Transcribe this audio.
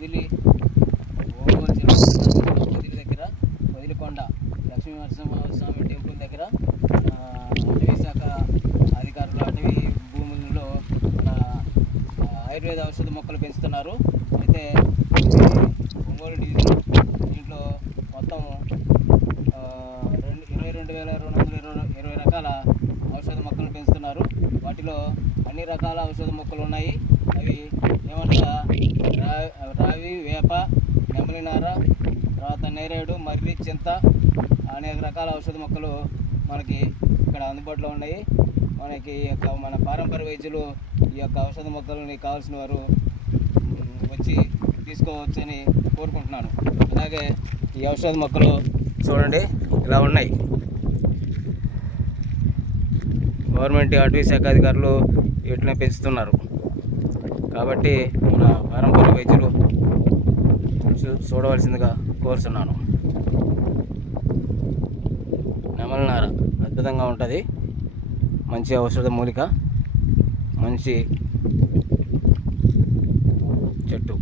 పొదిలి ఒంగోలు జిల్లా పొదిలి దగ్గర పొదిలికొండ లక్ష్మీ నరసింహస్వామి టెంపుల్ దగ్గర అటవీ శాఖ అధికారులు అటవీ భూములలో మన ఆయుర్వేద ఔషధ మొక్కలు పెంచుతున్నారు. అయితే ఒంగోలు డివిజన్ దీంట్లో మొత్తం 22,220 రకాల ఔషధ మొక్కలు పెంచుతున్నారు. వాటిలో అన్ని రకాల ఔషధ మొక్కలు ఉన్నాయి. అవి ఏమంటా రావి, వేప, నెమలినార, తర్వాత నేరేడు, మర్రి, చింత అనేక రకాల ఔషధ మొక్కలు మనకి ఇక్కడ అందుబాటులో ఉన్నాయి. మనకి మన పారంపర్య వైద్యులు ఈ యొక్క ఔషధ మొక్కలని కావాల్సిన వారు వచ్చి తీసుకోవచ్చని కోరుకుంటున్నాను. అలాగే ఈ ఔషధ మొక్కలు చూడండి ఇలా ఉన్నాయి. గవర్నమెంట్ అటవీ శాఖ అధికారులు వీటిని పెంచుతున్నారు కాబట్టి మన పారంపర్య వైద్యులు చూడవలసిందిగా కోరుతున్నాను. నెమలినార అద్భుతంగా ఉంటుంది. మంచి ఔషధ మూలిక, మంచి చెట్టు.